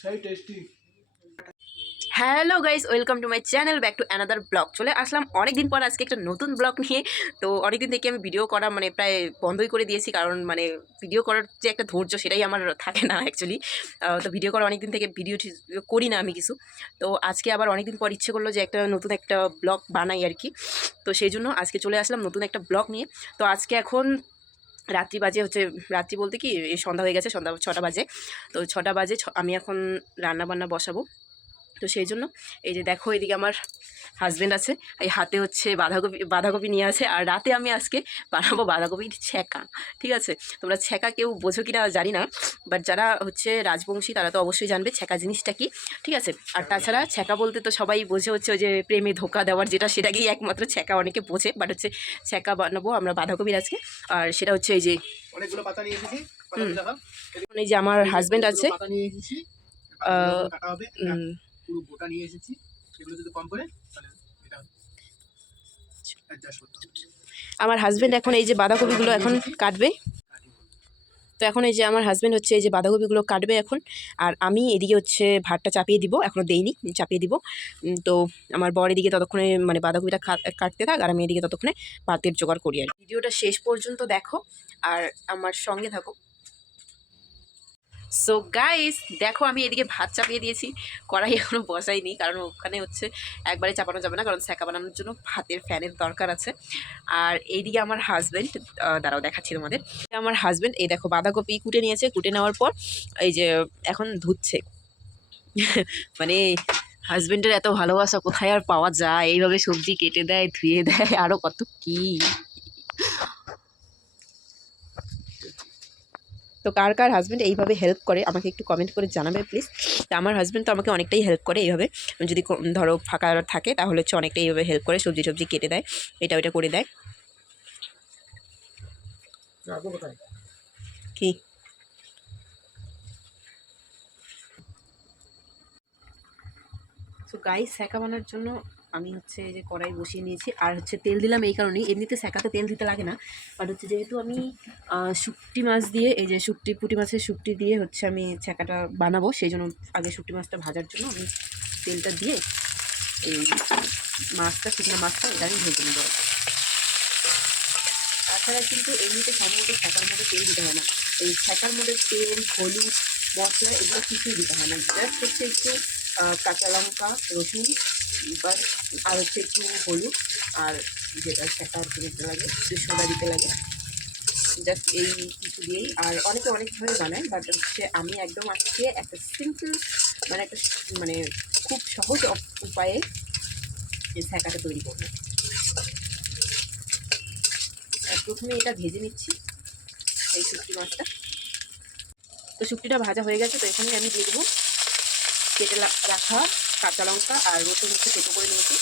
সেই tasty. Hello guys, welcome to my channel, back to another blog. চলে আসলাম অনেকদিন পর আজকে একটা নতুন ব্লগ নিয়ে। তো অনেকদিন থেকে আমি ভিডিও করা প্রায় বন্ধই করে দিয়েছি, কারণ ভিডিও করার যে একটা ধৈর্য সেটাই আমার থাকে না অ্যাকচুয়ালি। তো ভিডিও করা অনেকদিন থেকে ভিডিও করি না আমি কিছু। তো আজকে আবার অনেকদিন পর ইচ্ছে করলো যে একটা নতুন একটা ব্লগ বানাই আর কি। তো সেই জন্য আজকে চলে আসলাম নতুন একটা ব্লগ নিয়ে। তো আজকে এখন রাত্রি বাজে হচ্ছে, রাত্রি বলতে কি এই সন্ধ্যা হয়ে গেছে, সন্ধ্যা 6টা বাজে। তো 6টা বাজে আমি এখন রান্নাবান্না বসাবো। তো সেই জন্য এই যে দেখো, এদিকে আমার হাজব্যান্ড আছে, এই হাতে হচ্ছে বাঁধাকপি নিয়ে আছে। আর রাতে আমি আজকে বানাবো বাঁধাকপির ছ্যাঁকা। ঠিক আছে, তোমরা ছ্যাঁকা কেউ বোঝো কিনা জানি না, বাট যারা হচ্ছে রাজবংশী তারা তো অবশ্যই জানবে ছ্যাঁকা জিনিসটা কি। ঠিক আছে, আর তাছাড়া ছ্যাঁকা বলতে তো সবাই বোঝে হচ্ছে ওই যে প্রেমে ধোকা দেওয়ার যেটা, সেটাকেই একমাত্র ছ্যাঁকা অনেকে বোঝে। বাট হচ্ছে ছ্যাঁকা বানাবো আমরা বাঁধাকপির আজকে। আর সেটা হচ্ছে এই যে অনেকগুলো পাতা নিয়ে এসেছি। এই যে আমার হাজব্যান্ড আছে, পাতা নিয়ে এসেছি, কাটা হবে। পুরো গোটা নিয়ে এসেছি, এগুলো যদি কম করে তাহলে এটা অ্যাডজাস্ট করতে হবে। আমার হাজব্যান্ড এখন এই যে বাঁধাকপিগুলো এখন কাটবে। তো এখন এই যে আমার হাজব্যান্ড হচ্ছে এই যে বাঁধাকপিগুলো কাটবে এখন। আর আমি এদিকে হচ্ছে ভাতটা চাপিয়ে দিব, এখনও দেইনি, চাপিয়ে দিব। তো আমার বর এদিকে ততক্ষণে বাঁধাকপিটা কাটতে থাক, আর আমি এদিকে ততক্ষণে ভাতের জোগাড় করি। আর ভিডিওটা শেষ পর্যন্ত দেখো আর আমার সঙ্গে থাকো। সো গাইস, দেখো আমি এদিকে ভাত চাপিয়ে দিয়েছি, কড়াই এখনও বসাইনি, কারণ ওখানে হচ্ছে একবারে চাপানো যাবে না, কারণ ছ্যাঁকা বানানোর জন্য ভাতের ফ্যানের দরকার আছে। আর এইদিকে আমার হাজব্যান্ড, দাঁড়াও দেখাচ্ছি তোমাদের। আমার হাজব্যান্ড এই দেখো বাঁধাকপি কুটে নিয়েছে, কুটে নেওয়ার পর এই যে এখন ধুচ্ছে। মানে হাজব্যান্ডের এত ভালোবাসা কোথায় আর পাওয়া যায়, এইভাবে সবজি কেটে দেয়, ধুয়ে দেয়, আরও কত কি। তো কার কার হাজব্যান্ড এইভাবে হেল্প করে আমাকে একটু কমেন্ট করে জানাবে প্লিজ। তো আমার হাজব্যান্ড তো আমাকে অনেকটাই হেল্প করে এইভাবে, যদি ধরো ফাঁকা থাকে তাহলে হচ্ছে অনেকটাই এইভাবে হেল্প করে, সবজি টবজি কেটে দেয়, এটা ওইটা করে দেয়। কি তো গাইস, ছ্যাঁকা বানানোর জন্য আমি হচ্ছে এই যে কড়াই বসিয়ে নিয়েছি, আর হচ্ছে তেল দিলাম এই কারণেই, এমনিতে ছ্যাঁকাতে তেল দিতে লাগে না, বাট হচ্ছে যেহেতু আমি শুকটি মাছ দিয়ে, এই যে পুঁটি মাছের শুকটি দিয়ে হচ্ছে আমি ছ্যাঁকাটা বানাবো, সেই জন্য আগে শুকটি মাছটা ভাজার জন্য আমি তেলটা দিয়ে এই মাছটা, শুকনো মাছটা এটা আমি ভেজে নেবো। তাছাড়া কিন্তু এমনিতে সম্ভবত ছ্যাঁকার মধ্যে তেল দিতে হয় না, এই ছ্যাঁকার মধ্যে তেল, হলুদ, মশলা এগুলো কিছুই দিতে হয় না, জাস্ট হচ্ছে একটু কাঁচা লঙ্কা, রসুন, বাস, আর হচ্ছে একটু হলুদ, আর যেটা ছ্যাঁকার দিতে লাগে একটু সোডা দিতে লাগে, জাস্ট এই কিছু দিয়েই। আর অনেকে অনেকভাবে বানায়, বাট হচ্ছে আমি একদম আজকে একটা সিম্পল একটা খুব সহজ উপায়ে এই ছ্যাঁকাটা তৈরি করবো। প্রথমে এটা ভেজে নিচ্ছি, এই শুটকি মাছটা। তো শুটকিটা ভাজা হয়ে গেছে, তো এখানে আমি দিয়ে দেবো কেটে রাখা কাঁচা লঙ্কা আর রসুন একটু থেতো করে নিয়েছি।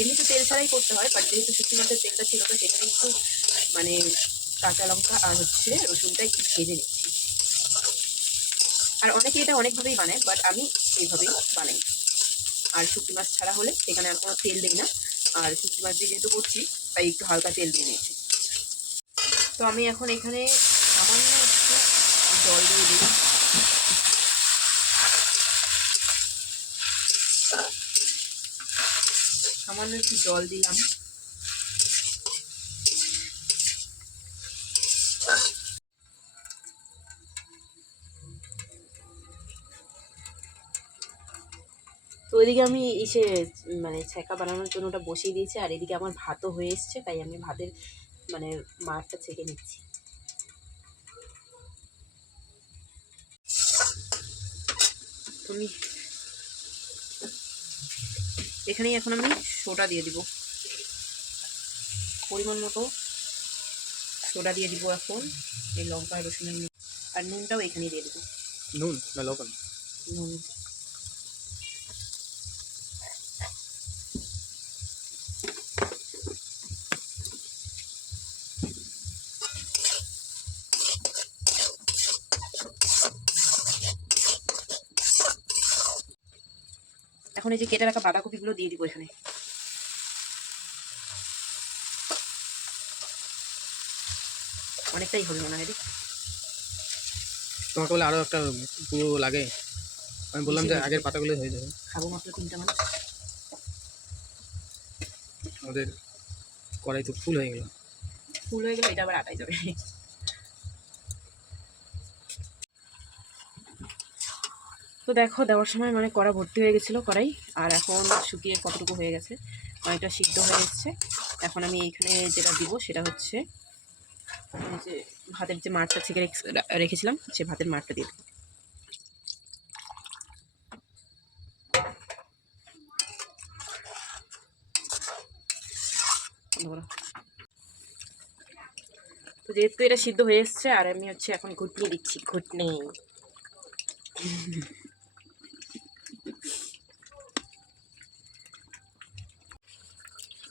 এমনিতে তেল ছাড়াই করতে হয়, বাট যেহেতু শুটকি মাছের তেলটা ছিল, তো সেখানে একটু কাঁচা লঙ্কা আর হচ্ছে রসুনটা একটু ভেজে নিচ্ছি। আর অনেকে এটা অনেকভাবেই বানায়, বাট আমি এইভাবেই বানাই। আর শুটকি মাছ ছাড়া হলে সেখানে আর কোনো তেল দিই না, আর শুটকি মাছ দিয়ে যেহেতু করছি তাই একটু হালকা তেল দিয়ে নিয়েছি। তো আমি এখন এখানে সামান্য একটু জল দিয়ে দিই। সামান্য একটু জল দিলাম। তো ওইদিকে আমি ছ্যাঁকা বানানোর জন্য ওটা বসিয়ে দিয়েছি, আর এদিকে আমার ভাতও হয়ে এসছে, তাই আমি ভাতের মাছটা ছেঁকে নিচ্ছি। তুমি এখানেই এখন আমি সোডা দিয়ে দিব, পরিমাণ মতো সোডা দিয়ে দিব এখন এই লঙ্কা রসুনের, আর নুনটাও এখানেই দিয়ে দেবো। নুন না লবণ? নুন। এখন এই যে কেটে রাখা বাঁধাকপিগুলো দিয়ে দিব এখানে। অনেকটাই হবে মনে হয়। তোমাকে বলে আরও একটা পুরো লাগে, আমি বললাম যে আগের পাতাগুলো হয়ে যাবে। খাবো মাত্র 3টা মানুষ। আমাদের কড়াই তো ফুল হয়ে গেল। ফুল হয়ে গেলে এটা আবার আটাই যাবে। তো দেখো দেওয়ার সময় মানে কড়া ভর্তি হয়ে গেছিলো কড়াই, আর এখন শুকিয়ে কতটুকু হয়ে গেছে, অনেকটা সিদ্ধ হয়ে এসছে। এখন আমি এইখানে যেটা দিব সেটা হচ্ছে এই যে ভাতের যে মাঠটা থেকে রেখেছিলাম, সে ভাতের মাঠটা দিয়ে দেবো। তো যেহেতু এটা সিদ্ধ হয়ে এসছে, আর আমি হচ্ছে এখন ঘুটনি দিচ্ছি, ঘুটনি।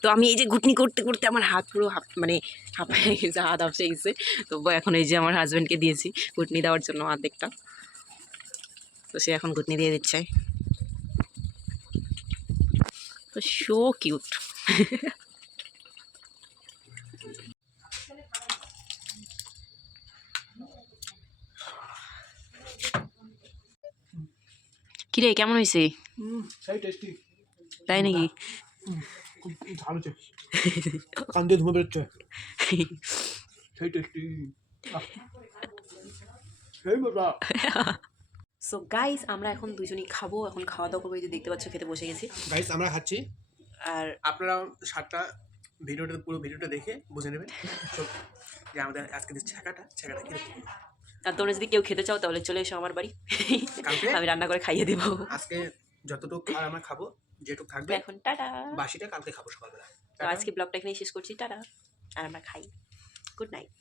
তো আমি এই যে ঘুটনি করতে করতে আমার হাত পুরো মানে হাঁপায় গেছে, হাত হাঁপসে গেছে। তো এখন এই যে আমার হাজব্যান্ডকে দিয়েছি ঘুটনি দেওয়ার জন্য অর্ধেকটা, তো সে এখন ঘুটনি দিয়ে দিচ্ছে। তো সো কিউট। কিরে কেমন হয়েছে? সেই টেস্টি। তাই নাকি? খুব ঝাল হচ্ছে, কান দিয়ে ধুমে বেরোচ্ছে, সেই টেস্টি, সেই মজা। সো গাইস আমরা এখন দুজনেই খাবো, এখন খাওয়া দাওয়া করবো, এই যে দেখতে পাচ্ছ খেতে বসে গেছি। গাইস আমরা খাচ্ছি, আর আপনারা স্বাদটা ভিডিওটা পুরো ভিডিওটা দেখে বুঝে নেবেন যে আমাদের আজকে যে ছেঁকাটা কিরকম। আর তোমরা যদি কেউ খেতে চাও তাহলে চলে এসো আমার বাড়ি, কালকে আমি রান্না করে খাইয়ে দেবো। আজকে যতটুকু খাওয়ার আমরা খাবো, যেটুকু থাকবে এখন টাটা। বাসিটা কালকে খাবো সকালবেলা। তো আজকে ব্লগটা এখানেই শেষ করছি, টাটা। আর আমরা খাই, গুড নাইট।